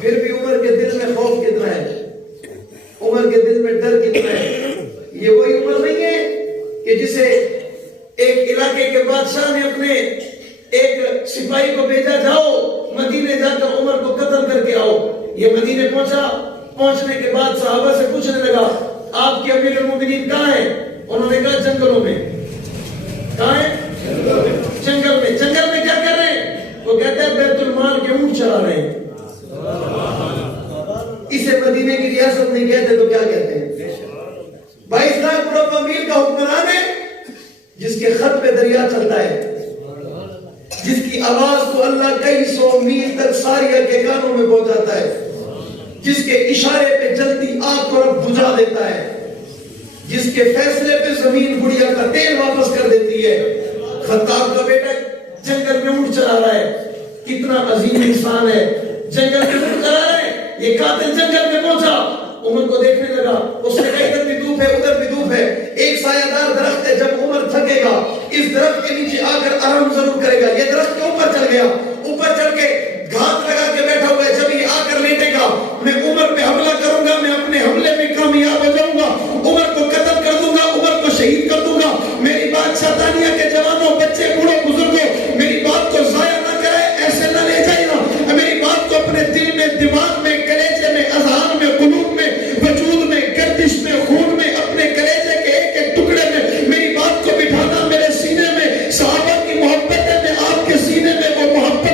پھر بھی عمر کے دل میں خوف کتنا ہے، عمر کے دل میں ڈر کتنا ہے. یہ وہی عمر نہیں ہے کہ جسے ایک علاقے کے بادشاہ نے اپنے ایک سپاہی کو بھیجا، جاؤ مدینے جا کر عمر کو قتل کر کے آؤ. یہ مدینے پہنچا، پہنچنے کے بعد صحابہ سے پوچھنے لگا آپ کے امیر المومنین کہاں ہیں؟ انہوں نے کہا جنگلوں میں. کہاں ہیں؟ جنگل میں. جنگل میں کیا کر رہے ہیں؟ وہ کہتے ہیں بیت المال کے اونٹ چلا رہے ہیں. اسے مدینے کی ریاست نہیں کہتے تو کیا کہتے ہیں؟ 22 لاکھ مربع میل کا حکمران ہے، جس کے خط پہ دریا چلتا ہے، جس کی آواز کو اللہ کئی سو میل تک ساریہ کے کانوں میں پہنچاتا ہے، جس کے اشارے پہ جلتی آگ کو رب بجھا دیتا ہے، جس کے فیصلے پہ زمین گڑیا کا تیل واپس کر دیتی ہے. خطاب کا بیٹا جنگل میں اونٹ چلا رہا ہے. کتنا عظیم انسان ہے، جنگل میں اونٹ چلا رہا ہے. یہ قاتل جنگل میں پہنچا، عمر کو دیکھنے لگا. اس نے کہا ادھر بھی دھوپ ہے، ادھر بھی دھوپ ہے. ایک سایہ دار درخت ہے، جب عمر تھکے گا اس درخت کے نیچے آ کر آرام ضرور کرے گا. یہ درخت کے اوپر چڑھ گیا، اوپر چڑھ کے گھات لگا کے بیٹھا ہوا ہے. جب یہ آ کر لیٹے گا میں عمر پہ حملہ کروں گا، میں اپنے حملے میں کامیاب ہو جاؤں گا، عمر کو قتل کر دوں گا، عمر کو شہید کر دوں گا. میری بات شیطانیہ کے جوانوں، بچے، بوڑھوں، بزرگوں، میری بات کو ضائع نہ کرے، ایسے نہ لے جائے نا. میری بات کو اپنے دل میں، دماغ میں، کلیجے میں، اذہان میں، قلوب میں، وجود میں، گردش میں، خون میں، اپنے کلیجے کے ایک ایک ٹکڑے میں میری بات کو بٹھانا. میرے سینے میں صحابہ کی محبت ہے، میں آپ کے سینے میں وہ محبت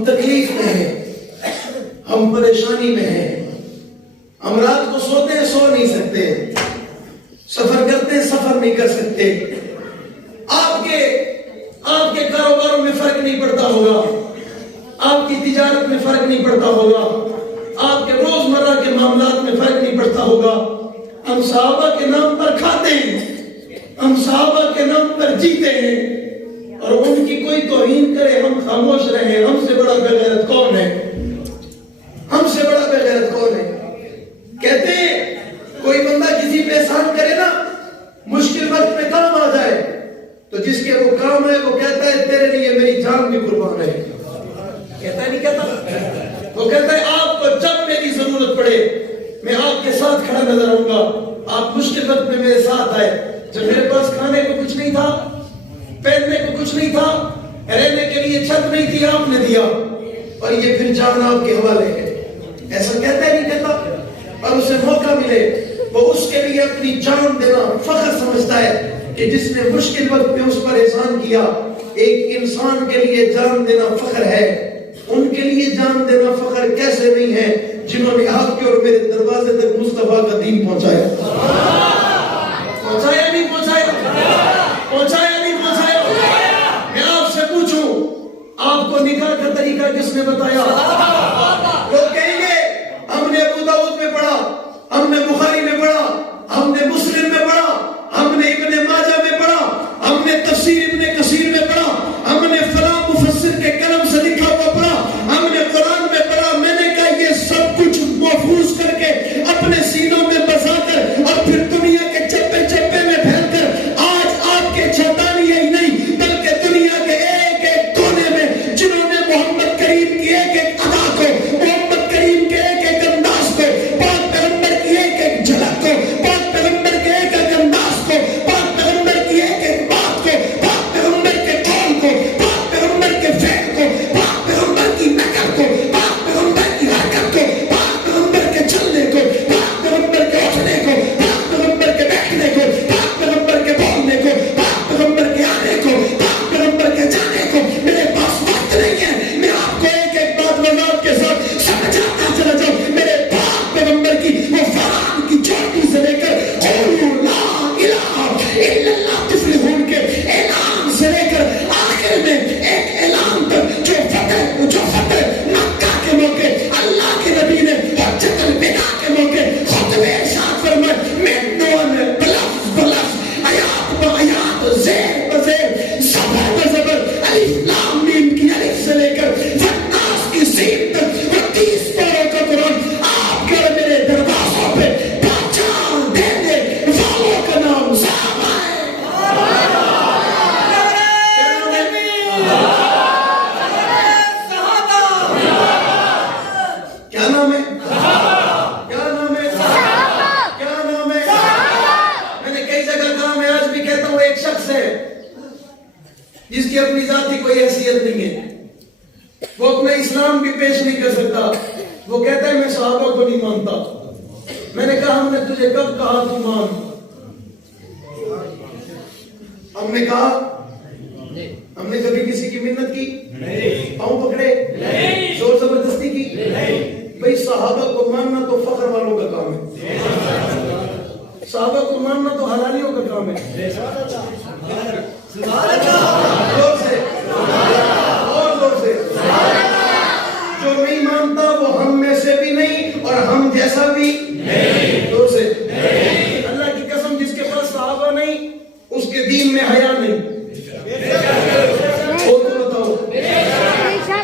ہم تکلیف میں ہیں، ہم پریشانی میں ہیں، ہم رات کو سوتے ہیں سو نہیں سکتے، سفر کرتے ہیں سفر نہیں کر سکتے، آپ کے کاروباروں میں فرق نہیں پڑتا ہوگا، آپ کی تجارت میں فرق نہیں پڑتا ہوگا، آپ کے روزمرہ کے معاملات میں فرق نہیں پڑتا ہوگا۔ ہم صحابہ کے نام پر کھاتے ہیں، ہم صحابہ کے نام پر جیتے ہیں، اور ان کی کوئی توہین کرے ہم خاموش رہیں۔ ہم سے بڑا بے غیرت کون ہے؟ ہم سے بڑا بے غیرت کون ہے؟ کہتے ہیں کوئی بندہ کسی پہ احسان کرے نا، مشکل وقت میں کام آ جائے تو جس کے وہ کام ہے وہ کہتا ہے تیرے لیے میری جان بھی قربان ہے۔ کہتا ہے نہیں کہتا؟ وہ کہتا ہے آپ کو جب میری ضرورت پڑے میں آپ کے ساتھ کھڑا نظر آؤں گا، آپ مشکل وقت میں میرے ساتھ آئے۔ جب میرے پاس کھانے کو کچھ نہیں تھا، پہننے کو کچھ نہیں تھا، رہنے کے لیے چھت نہیں تھی، آپ نے دیا، اور یہ پھر جان آپ کے حوالے ہے۔ ایسا کہتا ہے نہیں کہتا؟ اور اسے موقع ملے وہ اس کے لیے اپنی جان دینا فخر سمجھتا ہے کہ جس نے مشکل وقت میں اس پر احسان کیا۔ ایک انسان کے لیے جان دینا فخر ہے، ان کے لیے جان دینا فخر کیسے نہیں ہے جنہوں نے آپ کے اور میرے دروازے تک مصطفیٰ کا دین پہنچایا۔ پہنچایا نہیں پہنچایا؟ پہنچایا نہیں پہنچایا؟ میں آپ سے پوچھوں، آپ کو نکاح کا طریقہ کس نے بتایا؟ لوگ کہیں گے ہم نے ابو داؤد میں پڑھا، ہم نے بخاری میں پڑھا، ہم نے مسلم میں پڑھا، ہم نے ابن ماجہ میں پڑھا، ہم نے تفسیر ابن کثیر میں پڑھا، ہم نے فلاں مفسر کے قلم سے لکھا ہوا پڑھا، ہم نے قرآن میں پڑھا۔ میں نے کہا یہ سب کچھ محفوظ کر کے اپنے سینوں میں بسا کر اور پھر دنیا کے چپے چپے میں پھیل کر آج آپ کے چھتانیہ ہی نہیں بلکہ دنیا کے ایک ایک کونے میں جنہوں نے محمد کریم کی ایک ایک ادا کو، محمد کریم کے ایک ایک انداز کو، پاک پیغمبر کی ایک ایک جھلک کو، پاک پیغمبر کے ایک ایک انداز کو، پاک پیغمبر کی ایک ایک بات کو، پاک پیغمبر کے قول کو، پاک پیغمبر کے فعل کو، پاک پیغمبر کی نقل کو، پاک پیغمبر کی حرکت کو، پاک پیغمبر کے چلنے کو، پاک پیغمبر کے اٹھنے کو، پاک پیغمبر کے بیٹھنے کو، پاک پیغمبر کے بولنے کو، پاک پیغمبر کے آنے کو، پاک پیغمبر کے جانے کو۔ میرے پاس وقت نہیں ہے، میں آپ کو ایک ایک بات وضاحت کے ساتھ سمجھاتا چلا جاؤں۔ میرے پاک پیغمبر کی وہ فرمان کی چوٹی سے لے کر قولوا لا الہ الا اللہ تفلحون کے اعلان سے لے کر آخر میں ایک اعلان تک جو فتح مکہ کے موقع اللہ کے نبی نے حجۃ الوداع کے موقع خطبے ارشاد فرمائے، من نون بلفظ بلفظ، آیات بآیات، زیر بزیر، زبر بزبر، الف لام میم کی الف سے لے کر والناس کی سین تک وہ 30 پاروں کا قرآن آپ کے اور میرے دروازوں پہ پہچان دینے والوں کا نام صحابہ ہے۔ کیا نام ہے؟ کیا نام ہے؟ کیا نام ہے؟ میں نے کئی جگہ کہا، میں آج بھی کہتا ہوں، ایک شخص ہے جس کی اپنی ذاتی کوئی حیثیت نہیں ہے، وہ اپنا اسلام بھی پیش نہیں کر سکتا، وہ کہتا ہے میں صحابہ کو نہیں مانتا۔ میں نے کہا ہم نے تجھے کب کہا تو مان؟ ہم نے کہا ہم نے کبھی کسی کی منت کی؟ پاؤں پکڑے؟ زور زبردستی کی؟ بھئی صحابہ کو ماننا تو فخر والوں کا کام ہے، صحابہ کو ماننا تو حلالیوں کا کام ہے۔ زور سے، اور زور سے۔ جو نہیں مانتا وہ ہم میں سے بھی نہیں اور ہم جیسا بھی نہیں۔ زور سے۔ اللہ کی قسم، جس کے پاس صحابہ نہیں اس کے دین میں حیا نہیں۔ بتاؤ،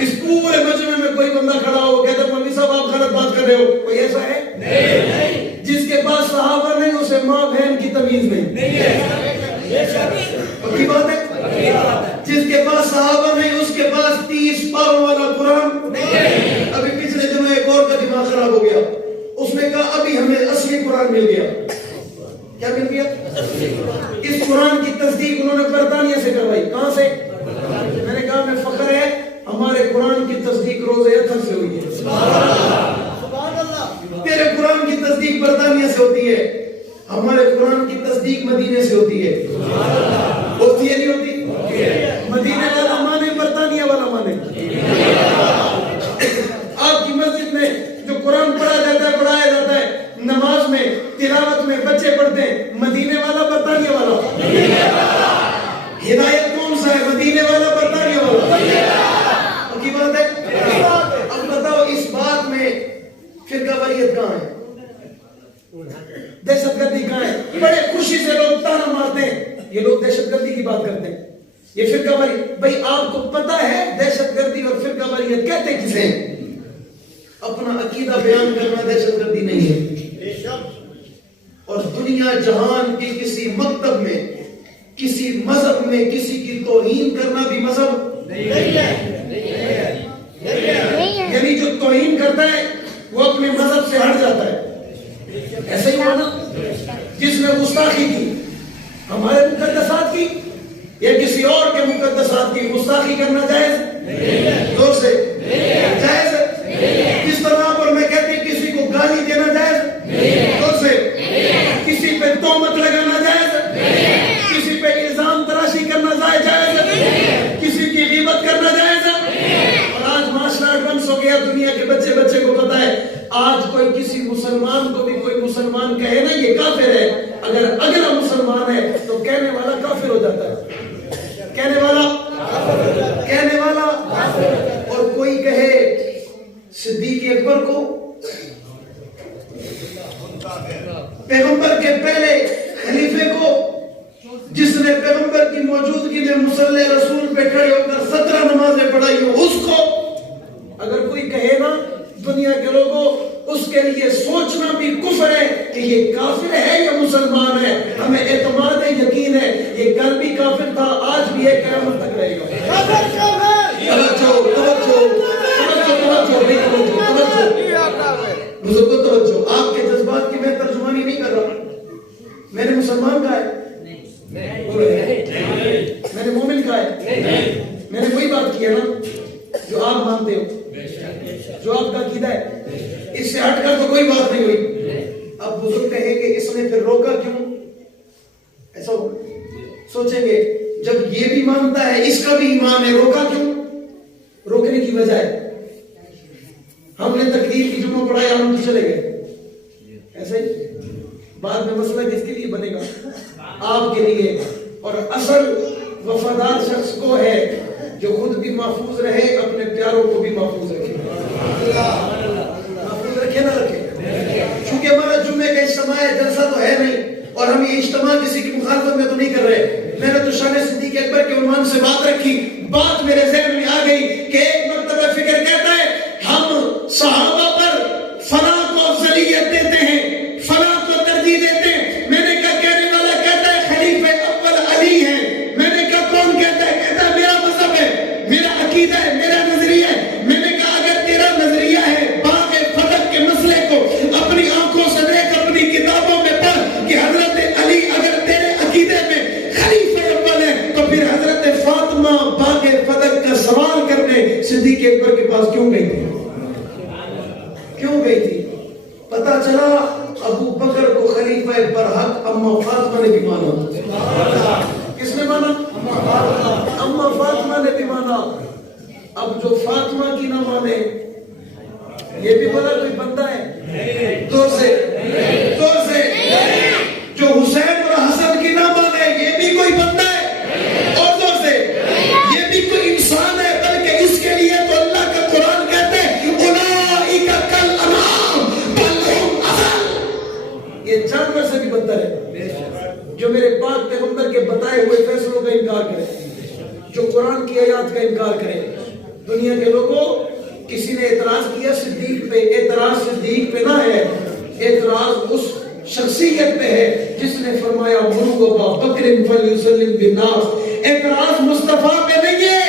اس پورے مجمع میں کوئی بندہ کھڑا ہو کہتا ہے مولوی صاحب آپ غلط بات کر رہے ہو، کوئی ایسا ہے؟ نہیں۔ جس کے پاس صحابہ نہیں اسے ماں بہن کی تمیز نہیں ہے۔ پکی بات ہے؟ جس کے پاس صحابہ نہیں اس کے پاس 30 پاروں والا قرآن نہیں۔ ابھی پچھلے دنوں ایک اور کا دماغ خراب ہو گیا، اس نے کہا ابھی ہمیں اصلی قرآن مل گیا۔ کیا مل گیا؟ اس قرآن کی تصدیق انہوں نے برطانیہ سے کروائی۔ کہاں سے؟ میں نے کہا میں فخر ہے ہمارے قرآن کی تصدیق روز اطہر سے ہوئی ہے۔ تیرے قرآن کی تصدیق برطانیہ سے ہوتی ہے، ہمارے قرآن کی تصدیق مدینے سے ہوتی ہے۔ ہوتی ہے نہیں ہوتی؟ مدینے والا مانے برطانیہ والا مانے؟ کہتے کسے ہیں؟ اپنا عقیدہ بیان کرنا دہشت گردی نہیں ہے. اور دنیا جہان کے کسی مکتب میں، کسی مذہب میں کسی کی توہین کرنا بھی مذہب نہیں ہے. یعنی جو توہین کرتا ہے وہ اپنے مذہب سے ہٹ جاتا ہے. ایسا ہی مانا جس نے گستاخی کی ہمارے مقدسات کی یا کسی اور کے مقدسات کی، گستاخی کرنا جائز؟ زور سے جائز ہے. کس طرح پر میں کہتی کسی کو گالی دینا جائز؟ زور سے. کسی پہ تہمت لگانا جائز؟ کسی پہ الزام تراشی کرنا جائز؟ کسی کی غیبت کرنا جائز؟ اور آج معاشرہ ایڈوانس ہو گیا، دنیا کے بچے کو پتا ہے. آج کوئی کسی مسلمان کو بھی کوئی مسلمان کہے نا یہ کافر ہے، اگر اگلا مسلمان ہے تو کہنے والا کافر ہو جاتا ہے. کہنے والا اور کوئی کہے صدیق اکبر کو، پیغمبر کے پہلے خلیفے کو، جس نے پیغمبر کی موجودگی میں مصلی رسول پہ کھڑے ہو کر 17 نمازیں پڑھائی ہو، اس کو اگر کوئی کہے نا دنیا کے لوگوں، اس کے لیے سوچنا بھی کفر ہے کہ یہ کافر ہے یا مسلمان ہے. ہمیں اعتماد ہے، یقین ہے یہ کل بھی کافر تھا، آج بھی ہے، قیامت تک رہے گا. توجہ. آپ کے جذبات کی میں ترجمانی نہیں کر رہا. میں نے مسلمان کہا ہے، میں نے مومن کہا ہے، میں نے وہی بات کی ہے نا جو آپ مانتے ہو، جو آپ کا عقیدہ ہے. اس سے ہٹ کر تو کوئی بات نہیں ہوئی. اب بزرگ کہیں کہ اس نے پھر روکا کیوں؟ ایسا ہو سوچیں گے جب یہ بھی مانتا ہے، اس کا بھی ایمان ہے، روکا کیوں؟ روکنے کی وجہ ہے ہم نے تقریر کی جمعہ پڑھایا، ہم چلے گئے. ایسا ہی بعد میں مسئلہ کس کے لیے بنے گا؟ آپ کے لیے. اور اصل وفادار شخص کو ہے جو خود بھی محفوظ رہے، اپنے پیاروں کو بھی محفوظ رکھے. محفوظ رکھے نہ رکھے. چونکہ ہمارا جمعے کا اجتماع ہے، جلسہ تو ہے نہیں، اور ہم یہ اجتماع کسی کی مخالفت میں تو نہیں کر رہے. میں نے تو شان صدیق اکبر کے عنوان سے بات رکھی. بات میرے ذہن میں آ گئی کہ ایک مرتبہ فکر کہتا ہے ہم صحابہ پر فلاں کو افضلیت دیتے ہیں، فلاں کو ترجیح دیتے ہیں. میں نے کہا کہنے والا کہتا ہے خلیفہ اول علی ہے. میں نے کہا کون کہتا ہے؟ کہتا ہے میرا مذہب ہے، میرا عقیدہ ہے، میرا نظریہ ہے. میں نے کہا اگر تیرا نظریہ ہے، باغ فتح کے مسئلے کو اپنی آنکھوں سے دیکھ، اپنی کتابوں میں پڑھ کہ حضرت علی اگر تیرے عقیدے میں خلیفہ اول ہے، تو پھر حضرت فاطمہ باغ فتح کا سوال کرنے صدیق اکبر کے پاس کیوں گئی تھی؟ کیوں گئی تھی؟ پتا چلا ابو بکر کو خلیفہ برحق اما فاطمہ نے بھی مانا. کس نے مانا؟ اما فاطمہ نے بھی مانا. اب جو فاطمہ کی نہ مانے یہ بھی بڑا کوئی بندہ ہے؟ دور سے جو حسین اور حسن کی نہ مانے یہ بھی کوئی بندہ ہے؟ اور دور سے یہ بھی کوئی انسان ہے. بلکہ اس کے لیے تو اللہ کا قرآن کہتے ہیں اولئک کالانعام بل ہم اضل. یہ جانور سے بھی بدتر ہے جو میرے پاک پیغمبر کے بتائے ہوئے فیصلوں کا انکار کرے، جو قرآن کی آیات کا انکار کرے. دنیا کے لوگوں کسی نے اعتراض کیا صدیق پہ، اعتراض صدیق پہ نہ ہے، اعتراض اس شخصیت پہ ہے جس نے فرمایا مروا ابا بکر فلیسلم بالناس. اعتراض مصطفیٰ پہ نہیں ہے،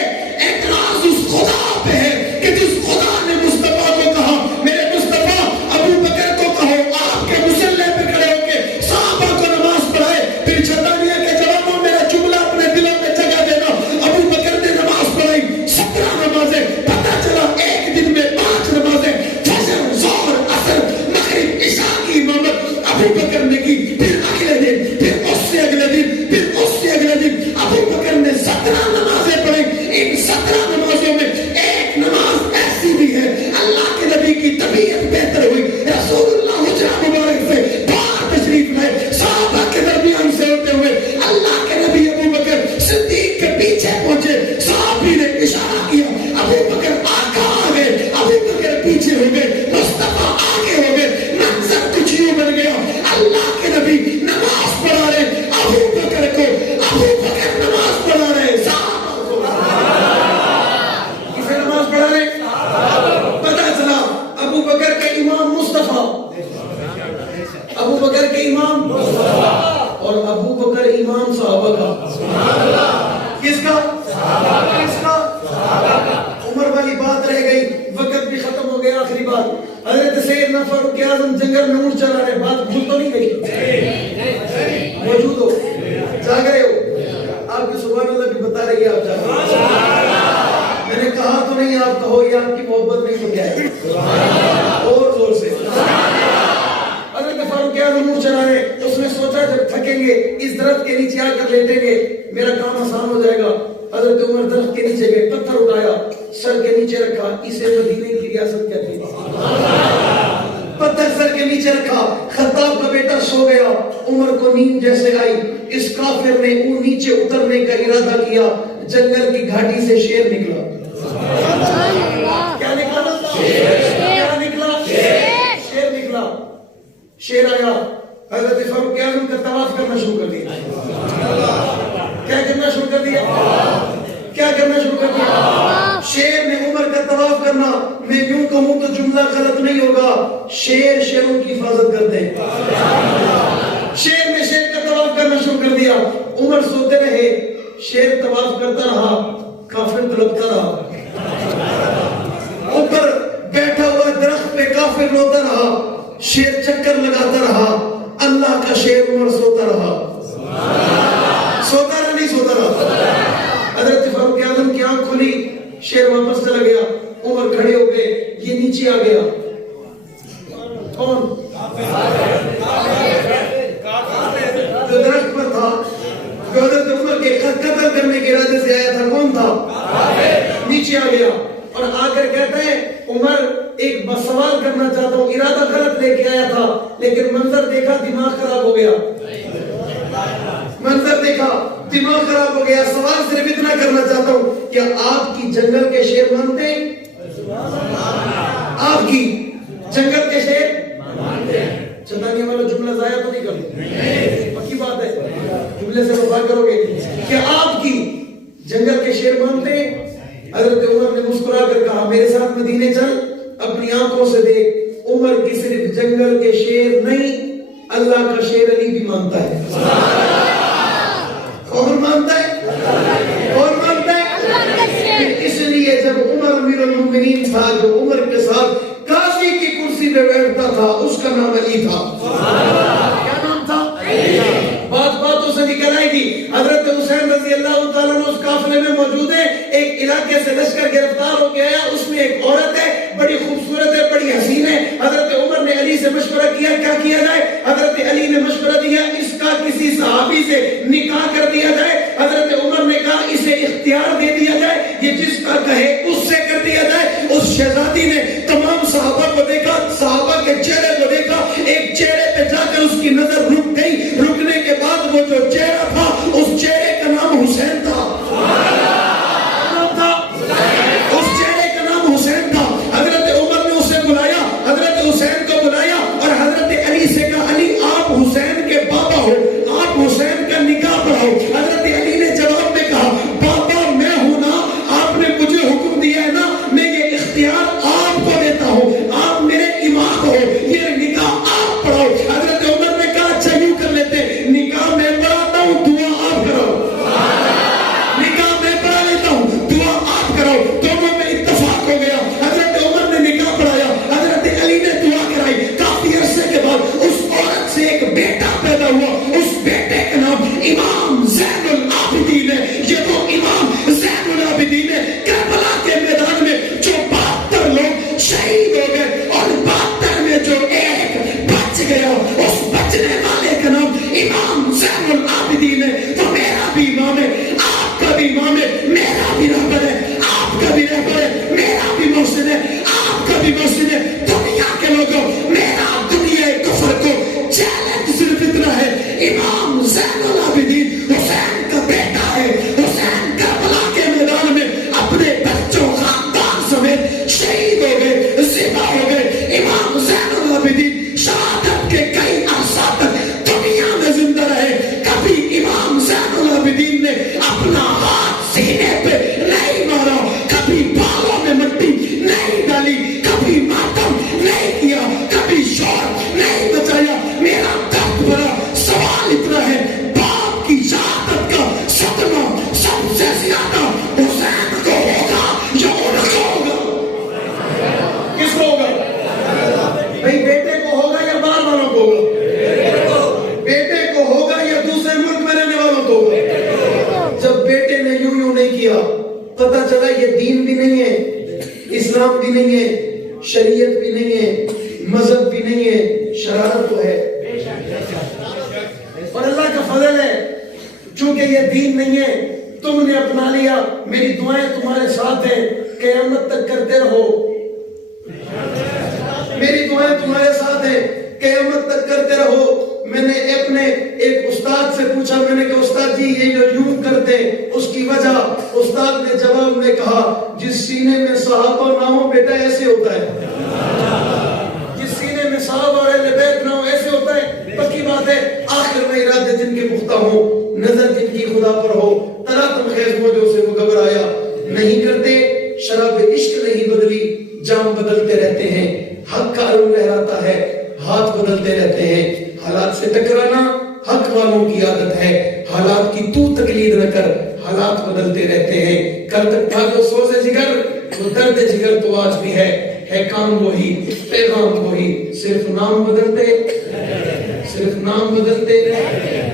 اعتراض اس خدا پہ ہے کہ جس خدا نے مصطفیٰ کو کہا میرے مصطفیٰ ابو بکر کو کہو آپ کے مصلی پہ کھڑے ہو کے صحابہ کو نماز پڑھائے. پھر چھتانیہ کے جوابوں میرا جملہ اپنے دلوں میں جگہ دینا. ابو بکر نے نماز پڑھائی 17 نمازیں. پتہ چلا ایک دن میں 5 نمازیں فجر ظہر عصر مغرب عشاء کی امامت ابو بکر نے کی. پھر اگلے دن، پھر اس سے اگلے دن، پھر اس سے اگلے دن ابو بکر نے 17 نمازیں پڑھی. ان 17 نمازوں میں ایک نماز ایسی بھی ہے اللہ کے نبی کی طبیعت بہتر ہوئی، رسول اللہ حجرہ مبارک سے باہر تشریف لائے، صحابہ کے درمیان سے ہوتے ہوئے اللہ کے نبی ابو بکر صدیق کے پیچھے پہنچے. صحابی نے اشارہ کیا، ابو بکر آگے گئے، ابو بکر پیچھے ہو گئے، مصطفیٰ آگے ہو گئے. منظر کچھ یوں بن گیا، اللہ کے نبی نماز پڑھا رہے ابو بکر کو، ابو بکر نماز پڑھا رہے صحابہ کو. کسے نماز پڑھا رہے؟ بات, حضرت سیدنا فاروق اعظم جنگل میں اونٹ چلا رہے, بات بھول تو نہیں گئی؟ موجود ہو, جاگ رہے ہو, آپ کی سبحان اللہ بھی بتا رہی ہے آپ جاگ رہے ہو. میں نے کہا تو نہیں آپ کہو, یہ آپ کی محبت نہیں تو کیا ہے, اور زور سے. حضرت فاروق اعظم اونٹ چلا رہے, اس نے سوچا جب تھکیں گے اس درخت کے نیچے آ کر لیٹیں گے میرا کام آسان ہو جائے گا. حضرت عمر درخت کے نیچے گئے, پتھر اٹھایا, سر کے نیچے رکھا, اسے مدینے کی ریاست کہتے ہیں. پتھر سر کے نیچے رکھا, خطاب کا بیٹا سو گیا, عمر کو نیند جیسے آئی, اس کافر نے اون نیچے اترنے کا ارادہ کیا, جنگل کی گھاٹی سے شیر نکلا. کیا نکلا؟ کیا نکلا؟ شیر نکلا. شیر آیا, حضرت فاروق اعظم کا طواف کرنا شروع کر دیا. کیا کرنا شروع کر دیا؟ کیا کرنا شروع کر دیا؟ شیر نے عمر کا طواف کرنا, میں یوں کہوں تو جملہ غلط نہیں ہوگا, شیر شیروں کی حفاظت کرتے ہیں. شیر نے شیر کا طواف کرنا شروع کر دیا, عمر سوتے رہے, شیر طواف کرتا رہا, کافر تڑپتا رہا. اوپر بیٹھا ہوا درخت پہ کافر روتا رہا, شیر چکر لگاتا رہا, اللہ کا شیر عمر سوتا رہا. سوتا رہا نہیں سوتا رہا. حضرت فاروق اعظم کی آنکھ کھلی, شیر واپس چلا گیا, عمر کھڑے ہو گئے, یہ نیچے آ گیا. کون؟ جو درخت پر تھا, جو حضرت عمر کے قتل کرنے کے ارادے سے آیا تھا, کون تھا؟ نیچے آ گیا اور آ کر کہتا ہے عمر ایک سوال کرنا چاہتا ہوں, ارادہ غلط لے کے آیا تھا لیکن منظر دیکھا دماغ خراب ہو گیا. منظر دیکھا دماغ خراب ہو گیا, سوال صرف اتنا کرنا چاہتا ہوں, کیا آپ کی جنگل کے شیر مانتے ہیں؟ آپ کی جنگل کے شیر چندانیہ والا جملہ ضائع تو نہیں کرو, پکی بات ہے, جملے سے وفا کرو گے. کیا آپ کی جنگل کے شیر مانتے ہیں؟ حضرت عمر نے مسکرا کر کہا, میرے ساتھ مدینے چل, اپنی آنکھوں سے دیکھ. عمر کی صرف جنگل کے شیر نہیں, اللہ کا شیر علی بھی مانتا ہے. کون مانتا ہے؟ کون مانتا ہے؟ اس لیے جب عمر امیر المومنین تھا, جو عمر کے ساتھ قاضی کی کرسی پہ بیٹھتا تھا, اس کا نام علی تھا. کیا نام تھا؟ بات باتوں سے نکل آئے گی. حضرت حسین رضی اللہ تعالیٰ عنہ اس قافلے میں موجود ہے, ایک علاقے سے لشکر گرفتار ہو کے آیا, اس میں ایک عورت ہے, بڑی خوبصورت ہے, بڑی حسین ہے. حضرت عمر نے علی سے مشورہ کیا کیا کیا جائے. حضرت علی نے مشورہ دیا اس کا کسی صحابی سے نکاح کر دیا جائے. حضرت عمر نے کہا اسے اختیار دے دیا جائے, یہ جس کا کہے اس سے کر دیا جائے. اس شہزادی نے تمام صحابہ کو دیکھا, صحابہ کے چہرے کو دیکھا, ایک چہرے پہ جا کر اس کی نظر رک گئی. رکنے کے بعد وہ جو چہرہ تھا, اس چہرے کا نام حسین تھا. اس چہرے کا نام حسین تھا. حضرت عمر نے اسے بلایا, حضرت حسین کو بلایا اور حضرت علی سے کہا, علی آپ حسین کے بابا ہو, آپ حسین کا نکاح پڑھاؤ. حضرت علی نے جواب میں کہا, بابا میں ہوں نا, آپ نے مجھے حکم دیا ہے نا, میں یہ اختیار آپ کو اسلام بھی نہیں ہے، شریعت بھی نہیں ہے، مذہب بھی نہیں ہے، شرارت تو ہے۔ اور اللہ کا فضل ہے، چونکہ یہ دین نہیں ہے تم نے اپنا لیا، میری دعائیں تمہارے ساتھ ہیں، قیامت تک کرتے رہو، میری دعائیں تمہارے ساتھ ہیں، قیامت تک کرتے رہو۔ میں نے اپنے ایک استاد سے پوچھا، میں نے کہا استاد جی یہ جو یوں کرتے اس کی وجہ، استاد نے جواب میں کہا جس سینے میں صحابہ نہ ہو بیٹا ایسے ہوتا ہے، جس سینے میں صحابہ اور اہل بیت نہ ہو ایسے ہوتا ہے۔ پکی بات ہے، آخر میں ارادے جن کے پختہ ہوں، نظر جن کی خدا پر ہو، تراطم خیز موجوں سے وہ گھبرایا نہیں کرتے۔ شراب عشق نہیں بدلی، جام بدلتے رہتے ہیں، حق کا علم لہراتا ہے، ہاتھ بدلتے رہتے ہیں۔ حالات سے ٹکرانا حق والوں کی عادت ہے، حالات کی تو تقلید نہ کر، حالات بدلتے رہتے ہیں۔ کل تک تھا جو سوز جگر، وہ درد جگر تو آج بھی ہے کام وہی، پیغام وہی، صرف نام بدلتے، صرف نام بدلتے۔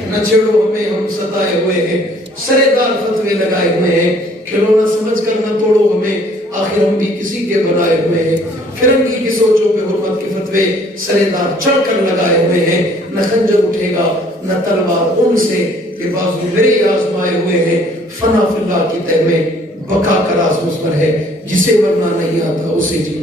نہ چھیڑو ہمیں، ہم ستائے ہوئے ہیں، سرے دار فتوے لگائے ہوئے ہیں، کھلونا سمجھ کر نہ توڑو ہمیں، آخر ہم بھی کسی کے بنائے ہوئے ہیں۔ فرنگی کی سوچوں پہ حرمت کے فتوے سرے دار چڑھ کر لگائے ہوئے ہیں، نہ خنجر اٹھے گا نہ تلوار ان سے، کہ بازو میرے آزمائے ہوئے ہیں۔ فنا فی اللہ کی تہ میں بقا کا راز مضمر ہے، جسے ورنہ نہیں آتا اسے جی